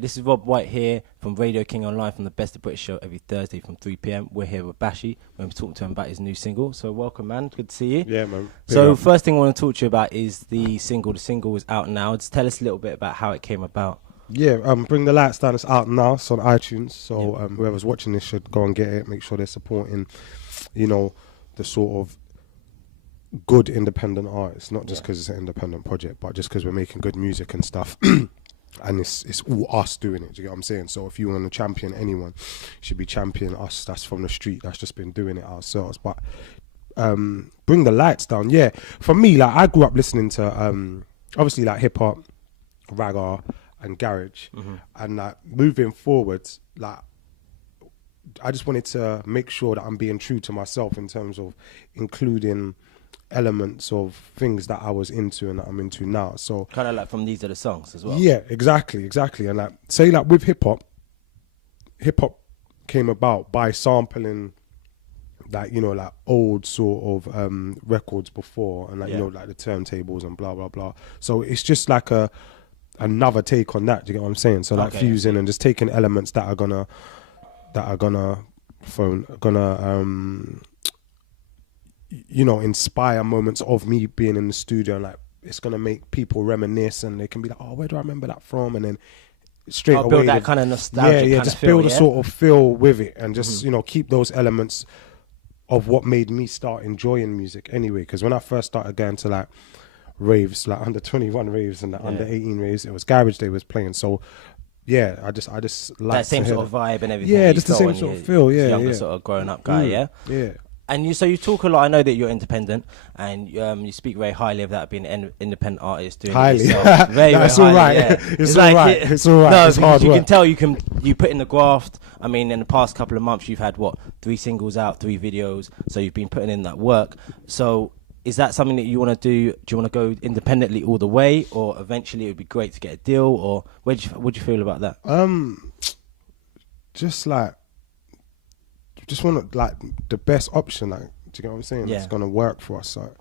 this is Rob White here from Radio King Online from the Best of British show every Thursday from 3 p.m. We're here with Bashy. We're talking to him about his new single. So welcome, man. Good to see you. Yeah, man. So first thing I want to talk to you about is the single. The single is out now. Just tell us a little bit about how it came about. Yeah, Bring the Lights Down. It's out now. It's on iTunes. So whoever's watching this should go and get it. Make sure they're supporting, you know, the sort of good independent artists. Not just because it's an independent project, but just because we're making good music and stuff. And it's all us doing it. Do you get what I'm saying? So if you want to champion anyone, you should be championing us. That's from the street. That's just been doing it ourselves. But Bring the Lights Down. Yeah, for me, like I grew up listening to obviously like hip hop, ragga, and garage, and like moving forwards, like I just wanted to make sure that I'm being true to myself in terms of including elements of things that I was into and that I'm into now. So kind of like from These Are the Songs as well. Yeah, exactly. And like say like with hip hop came about by sampling like, you know, like old sort of records before, and like you know, like the turntables and blah blah blah. So it's just like another take on that. Do you get what I'm saying? So like fusing and just taking elements that are gonna you know, inspire moments of me being in the studio, and like it's gonna make people reminisce, and they can be like, oh, where do I remember that from? And then straight away build that kind of nostalgia. Yeah, just build a sort of feel with it, and just you know, keep those elements of what made me start enjoying music anyway. Because when I first started going to like raves, like under 21 raves and the under 18 raves, it was Garage Day was playing. So yeah, I just like that same sort of vibe and everything. Yeah, just the same sort of feel. Yeah, younger sort of growing up guy. Yeah. And you talk a lot. I know that you're independent, and you speak very highly of that being an independent artist doing highly. It yourself. Very, no, it's very all right. highly, yeah. It's all right. It's all right. No, it's hard you work. can tell you put in the graft. I mean, in the past couple of months, you've had 3 singles out, 3 videos. So you've been putting in that work. So is that something that you want to do? Do you want to go independently all the way, or eventually it would be great to get a deal? Or what do you feel about that? Just want like the best option. Like, do you get what I'm saying? It's gonna work for us. So,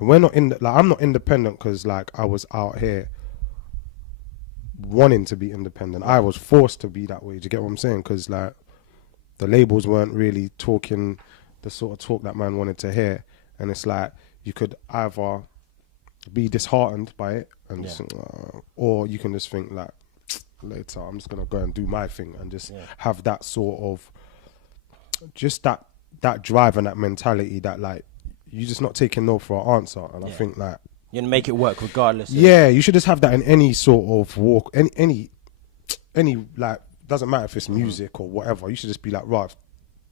and we're not I'm not independent because like I was out here wanting to be independent. I was forced to be that way. Do you get what I'm saying? Because like the labels weren't really talking the sort of talk that man wanted to hear, and it's like you could either be disheartened by it and just think, or you can just think like, later I'm just gonna go and do my thing and just have that sort of just that drive and that mentality that like you're just not taking no for an answer. And I think like you're gonna make it work regardless. You should just have that in any sort of walk, any like, doesn't matter if it's music or whatever. You should just be like, right,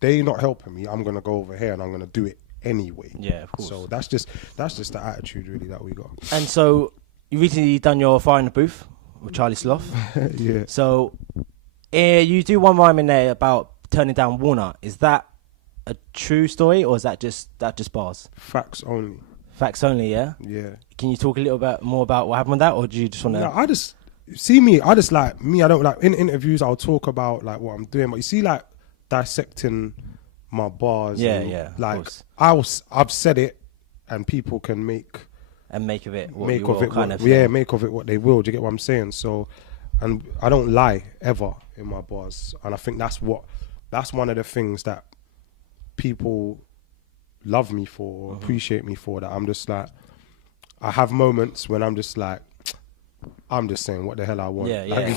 they're not helping me, I'm gonna go over here and I'm gonna do it anyway. Yeah, of course. So that's just the attitude really that we got. And so you recently done your Fire in the Booth with Charlie Sloth. Yeah. So you do one rhyme in there about turning down Walnut. Is that a true story, or is that just bars? Facts only. Facts only, yeah? Yeah. Can you talk a little bit more about what happened with that, or do you just want to... No, I don't like, in interviews I'll talk about like what I'm doing, but you see like dissecting my bars. Yeah, like I've said it, and people can make of it what make of it what they will. Do you get what I'm saying? So, and I don't lie ever in my bars, and I think that's one of the things that people love me for, appreciate me for. That I'm just like, I have moments when I'm just like, I'm just saying what the hell I want. Yeah. I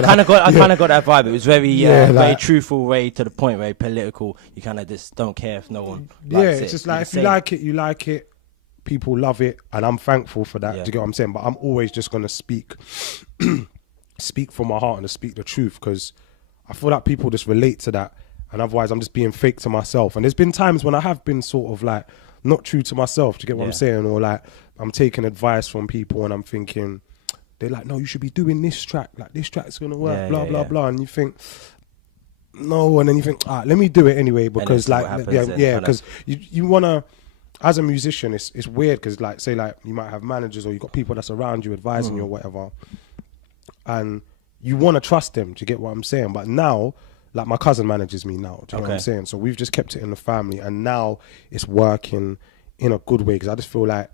kind of got that vibe. It was very very truthful, very to the point, very political. You kind of just don't care if no one likes it. It's just like, if you like it, you like it. People love it, and I'm thankful for that. Do you get what I'm saying? But I'm always just gonna speak from my heart and to speak the truth, because I feel like people just relate to that, and otherwise I'm just being fake to myself. And there's been times when I have been sort of like not true to myself. Do you get what I'm saying? Or like I'm taking advice from people and I'm thinking, they're like, no, you should be doing this track. Like this track's gonna work. Blah blah. And you think, no, and then you think, let me do it anyway, because like because you wanna. As a musician, it's weird because like say like you might have managers or you got people that's around you advising you or whatever, and you want to trust them. Do you get what I'm saying? But now, like my cousin manages me now. Do you know what I'm saying? So we've just kept it in the family, and now it's working in a good way, because I just feel like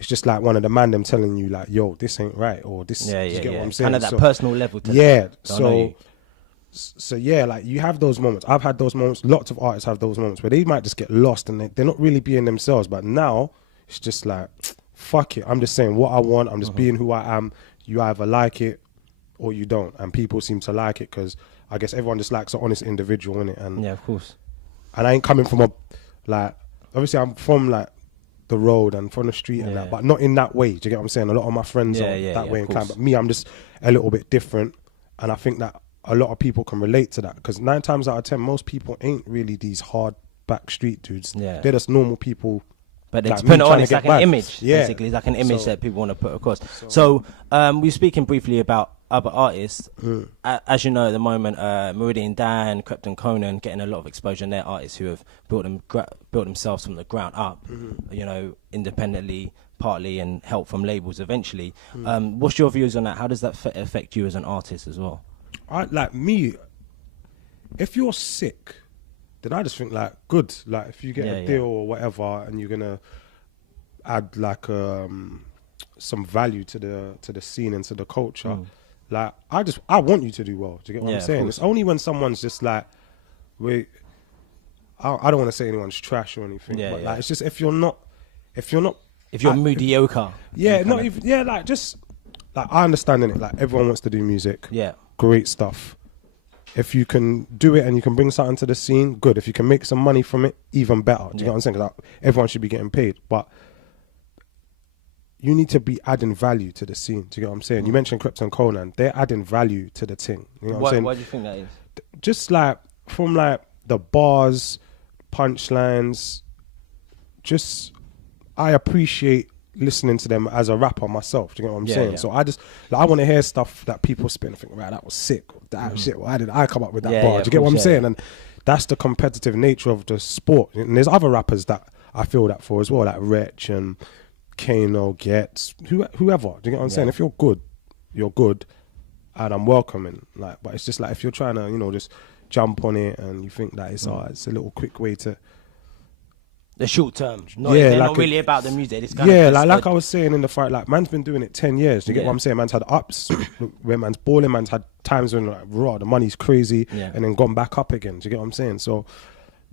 it's just like one of the man them telling you like, yo, this ain't right, or this. Yeah, you yeah, get yeah. what I'm saying? Kind of that personal level. To yeah. them. I know you. So yeah, like you have those moments. I've had those moments. Lots of artists have those moments where they might just get lost and they're not really being themselves. But now it's just like, fuck it. I'm just saying what I want. I'm just being who I am. You either like it or you don't. And people seem to like it because I guess everyone just likes an honest individual, innit? And Yeah, of course. And I ain't coming from a, like, obviously I'm from like the road and from the street and Yeah. that, but not in that way. Do you get what I'm saying? A lot of my friends are that way inclined, but me, I'm just a little bit different. And I think that a lot of people can relate to that because 9 times out of 10, most people ain't really these hard back street dudes. Yeah. They're just normal people. But like to put it on, trying to it's get like by. an image, Yeah. basically. It's like an image So- that people want to put across. So we were speaking briefly about other artists. As you know, at the moment, Meridian Dan, Krypton Conan, getting a lot of exposure, and they're artists who have built themselves from the ground up, you know, independently, partly, and help from labels eventually. What's your views on that? How does that affect you as an artist as well? Like me, if you're sick, then I just think like good. Like if you get a deal or whatever, and you're gonna add like some value to the scene and to the culture, like I want you to do well. Do you get what I'm saying? It's only when someone's just like, wait, I don't want to say anyone's trash or anything, but like it's just if you're mediocre, not even like just like I understand it. Like everyone wants to do music, great stuff. If you can do it and you can bring something to the scene, good. If you can make some money from it, even better. Do you get what I'm saying? Because everyone should be getting paid, but you need to be adding value to the scene. Do you get what I'm saying? You mentioned Krypton Conan. They're adding value to the thing. You know what I'm saying? Why do you think that is? Just like from like the bars, punchlines, just I appreciate listening to them as a rapper myself. Do you get what I'm saying? So I just I want to hear stuff that people spit and think, right, that was sick. That shit. Why did I come up with that bar? Do you get what I'm saying? And that's the competitive nature of the sport. And there's other rappers that I feel that for as well, like Wretch and Kano, Gets, whoever. Do you get what I'm saying? If you're good, and I'm welcoming. Like, but it's just like if you're trying to, you know, just jump on it and you think that it's a little quick way to. The short term, they're not really about the music. It's kind of like I was saying in the fight, like man's been doing it 10 years. Do you get what I'm saying? Man's had ups where man's balling. Man's had times when like raw, the money's crazy, and then gone back up again. Do you get what I'm saying? So,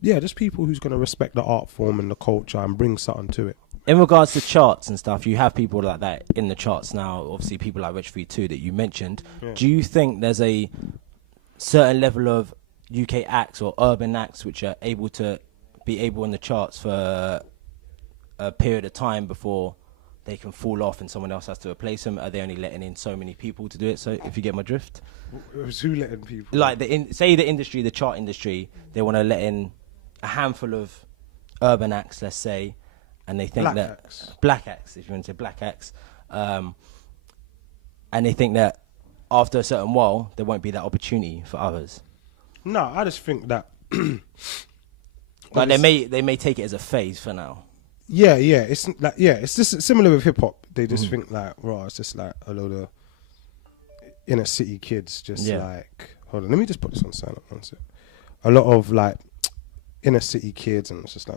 yeah, just people who's gonna respect the art form and the culture and bring something to it. In regards to charts and stuff, you have people like that in the charts now. Obviously, people like Rich 3 that you mentioned. Do you think there's a certain level of UK acts or urban acts which are able to be able in the charts for a period of time before they can fall off and someone else has to replace them? Are they only letting in so many people to do it? So if you get my drift, who letting people? Like say the industry, the chart industry, they want to let in a handful of urban acts, let's say, and they think black acts, if you want to say black acts, and they think that after a certain while there won't be that opportunity for others. No, I just think that. Like they may take it as a phase for now. Yeah, it's like it's just similar with hip hop. They just think like, raw, it's just like a load of inner city kids, just like, hold on, let me just put this on silent. A lot of like inner city kids, and it's just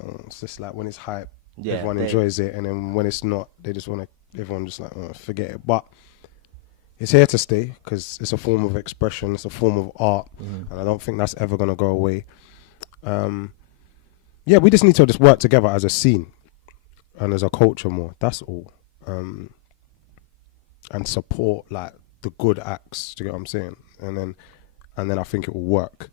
like when it's hype, everyone enjoys it, and then when it's not, they just want to. Everyone just like forget it, but. It's here to stay because it's a form of expression. It's a form of art, and I don't think that's ever gonna go away. We just need to just work together as a scene and as a culture more. That's all, and support like the good acts. Do you get what I'm saying? And then I think it will work.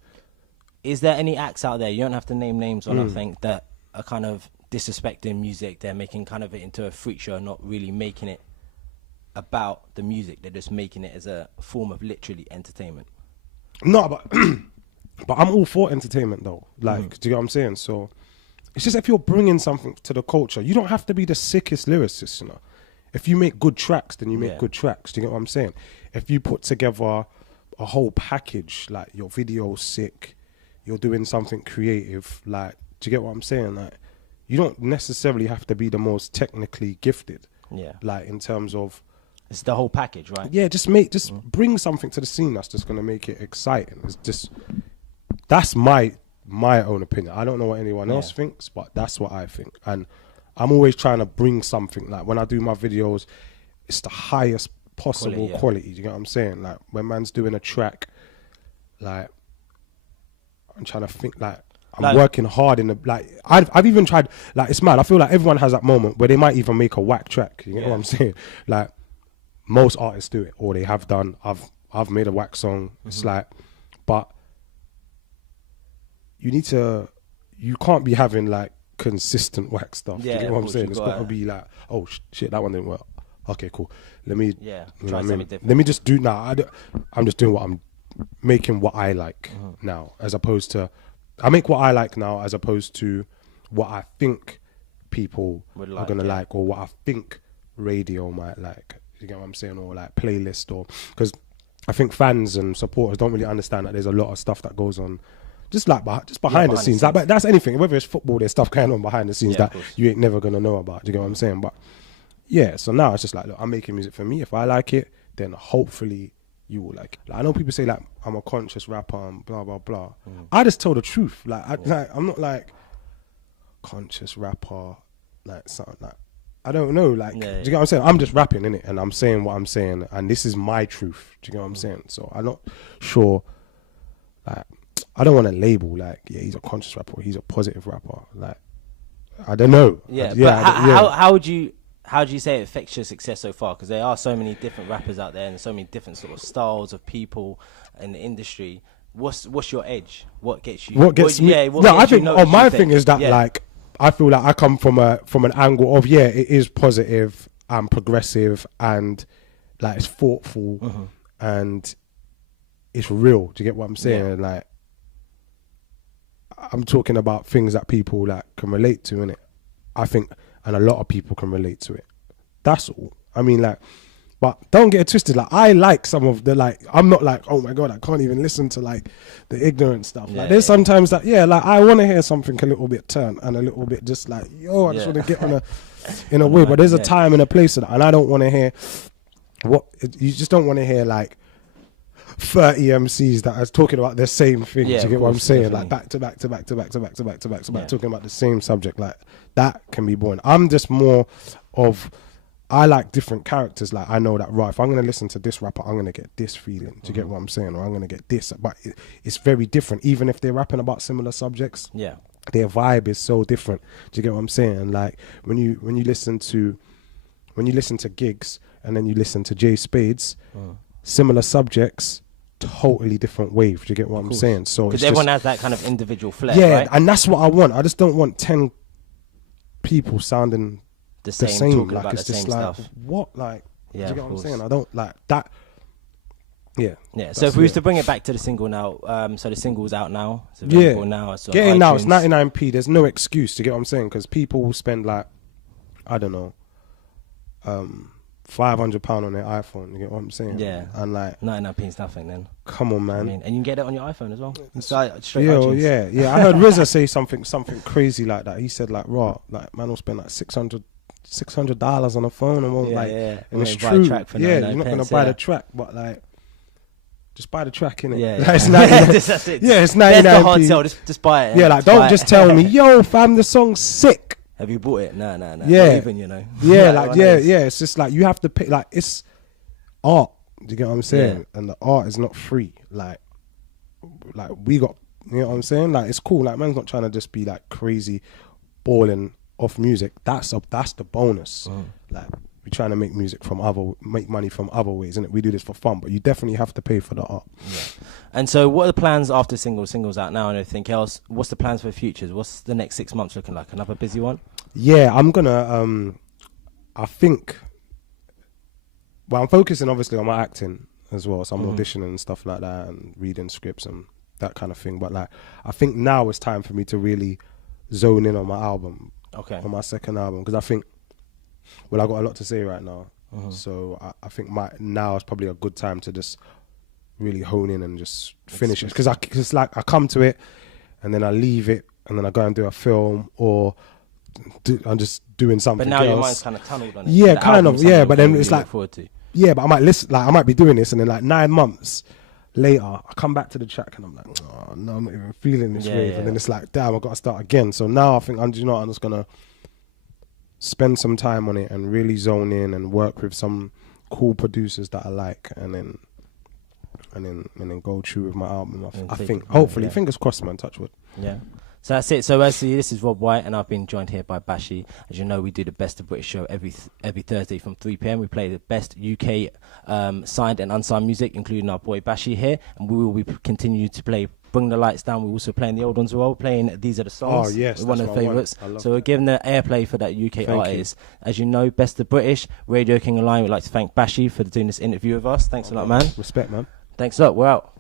Is there any acts out there? You don't have to name names or nothing that are kind of disrespecting music. They're making kind of it into a freak show, not really making it about the music. They're just making it as a form of literally entertainment. No, but but I'm all for entertainment though. Like, do you get what I'm saying? So it's just if you're bringing something to the culture, you don't have to be the sickest lyricist, you know. If you make good tracks, then you make good tracks. Do you get what I'm saying? If you put together a whole package, like your video's sick, you're doing something creative, like, do you get what I'm saying? Like, you don't necessarily have to be the most technically gifted. Yeah. Like in terms of it's the whole package, right? Yeah, just bring something to the scene that's just gonna make it exciting. It's just that's my own opinion. I don't know what anyone else thinks, but that's what I think. And I'm always trying to bring something. Like when I do my videos, it's the highest possible quality. Do you get what I'm saying? Like when man's doing a track, like I'm trying to think like I'm working hard in the like I've even tried like it's mad. I feel like everyone has that moment where they might even make a whack track. You get what I'm saying? Like most artists do it, or they have done. I've made a whack song. It's like, but you can't be having like consistent whack stuff. Do you get what I'm saying? It's got to be like, oh shit, that one didn't work. Okay, cool. Let me try something different. Let me just do now. I'm just doing what I'm making what I like now, as opposed to I make what I like now, as opposed to what I think people are gonna like, or what I think radio might like. You get what I'm saying? Or like playlist, or because I think fans and supporters don't really understand that there's a lot of stuff that goes on. Just behind the scenes. Like, but that's anything. Whether it's football, there's stuff going on behind the scenes that you ain't never gonna know about. Do you get what I'm saying? But yeah, so now it's just like, look, I'm making music for me. If I like it, then hopefully you will like it. Like, I know people say like I'm a conscious rapper and blah blah blah. I just tell the truth. Like, I'm not like conscious rapper, like something like I don't know. Like, do you get what I'm saying? I'm just rapping, innit? And I'm saying what I'm saying, and this is my truth. Do you get what I'm saying? So I'm not sure. Like, I don't want to label like, yeah, he's a conscious rapper, he's a positive rapper. Like, I don't know. How would you say it affects your success so far? Because there are so many different rappers out there and so many different sort of styles of people in the industry. What's your edge? What gets you? What gets me? I think my thing is that like I feel like I come from an angle of it is positive and progressive and like it's thoughtful and it's real. Do you get what I'm saying? Like, I'm talking about things that people like can relate to, innit? I think, and a lot of people can relate to it. That's all. I mean, like, but don't get it twisted. Like, I like some of the like. I'm not like, oh my god, I can't even listen to like the ignorant stuff. Like, there's sometimes that like I want to hear something a little bit turn and a little bit just like, yo, I just want to get on in a way. But there's a time and a place for that, and I don't want to hear you just don't want to hear like 30 MCs that are talking about the same thing. Do you get what I'm saying? Definitely. Like back to back, talking about the same subject. Like, that can be boring. I'm just more of, I like different characters. Like, I know that, right, if I'm going to listen to this rapper, I'm going to get this feeling. Do you get what I'm saying? Or I'm going to get this. But it's very different. Even if they're rapping about similar subjects, their vibe is so different. Do you get what I'm saying? Like, when you listen to Gigs and then you listen to Jay Spades, similar subjects, totally different wave. Do you get what I'm saying? So because everyone has that kind of individual flair, right? And that's what I want. I just don't want 10 people sounding the same. Talking like, about it's the just same like stuff. What, like, do you get what I'm saying? I don't like that. So if we was to bring it back to the single now, so the single's out now. It's available now. It's getting now. It's 99p. There's no excuse. To get what I'm saying? Because people will spend like, I don't know, £500 on their iPhone. You get what I'm saying? Yeah. And like 99p is nothing then. Come on, man. I mean, and you can get it on your iPhone as well. Straight iTunes. Yeah. I heard RZA say something crazy like that. He said like, raw, like man will spend like $600 on a phone and won't and it's true. You're not gonna buy the track, but like, just buy the track, innit? Yeah. It's 99. That's it. Yeah, it's 99p. That's the hard sell. Just buy it. Yeah, like don't just tell me, yo, fam, the song's sick. Have you bought it? No. Yeah. Not even, you know. Yeah, like, it's just like, you have to pay, like, it's art. Do you get what I'm saying? Yeah. And the art is not free. Like we got, you know what I'm saying? Like, it's cool. Like, man's not trying to just be like crazy balling off music. That's the bonus. Like, we're trying to make money from other ways, and we do this for fun, but you definitely have to pay for the art. Yeah. And so what are the plans after singles out now and everything else? What's the plans for the future? What's the next 6 months looking like? Another busy one? Yeah, I'm gonna I think, well, I'm focusing obviously on my acting as well, so I'm auditioning and stuff like that and reading scripts and that kind of thing. But like, I think now it's time for me to really zone in on my album, on my second album, because I think, well, I got a lot to say right now, so I think now is probably a good time to just really hone in and just finish it, because like I come to it and then I leave it and then I go and do a film, or I'm just doing something else. But now your mind's kind of tunneled on it. Yeah, kind of. Yeah, but then it's like, yeah, but I might listen. Like, I might be doing this, and then like 9 months later, I come back to the track and I'm like, oh no, I'm not even feeling this wave. And then it's like, damn, I got to start again. So now I think I'm just gonna spend some time on it and really zone in and work with some cool producers that I like, and then go through with my album. I think hopefully, fingers crossed, man. Touch wood. Yeah. So that's it. So this is Rob White, and I've been joined here by Bashy. As you know, we do the Best of British show every Thursday from 3 p.m. We play the best UK signed and unsigned music, including our boy Bashy here, and we will be continue to play Bring the Lights Down. We're also playing the old ones as well, playing These Are the Songs. Oh, yes. One of the favourites. So we're that. giving the airplay for that UK artist. As you know, Best of British, Radio King Online. We'd like to thank Bashy for doing this interview with us. Thanks a lot, man. Respect, man. Thanks a lot. We're out.